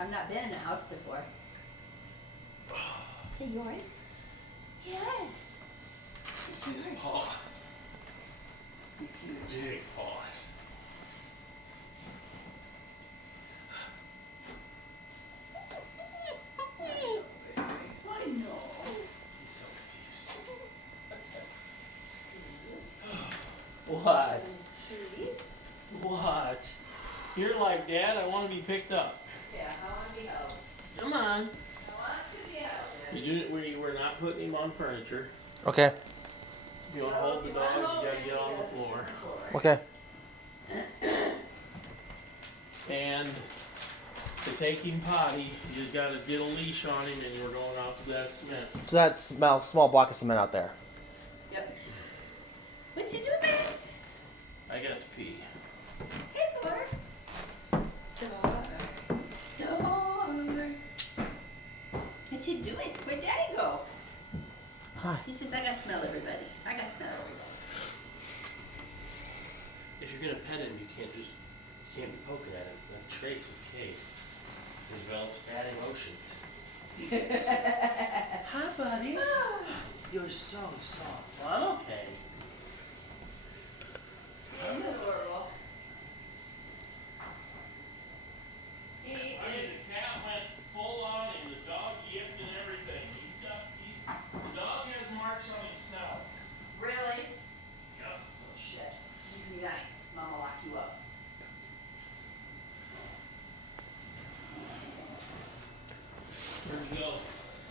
I've not been in a house before. Is it yours? Yes. It's yours. His paws. It's huge. Big paws. I know. He's so confused. What? These treats. What? You're like, Dad, I want to be picked up. Yeah, I want to be held. Come on. I want to be held. We're not putting him on furniture. Okay. If you want to hold the dog, you gotta get on the floor. Okay. And to take him potty, you just gotta get a leash on him and we're going out to that cement. So that's small block of cement out there. Yep. What you do, Max? I got to pee. Hey, Thor. Thor. What you doing? Where'd Daddy go? Hi. He says, I gotta smell everybody. I gotta smell everybody. If you're gonna pet him, you can't be poking at him. That trace of Kate develops bad emotions. Hi, buddy. You're so soft. Well, I'm okay. He's adorable. He I mean, is. the cat went full on and the dog yipped and everything. The dog has marks on his snout. Really? Yep. Oh, shit. You can be nice. Mama will lock you up. Where'd he go?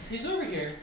He's over here.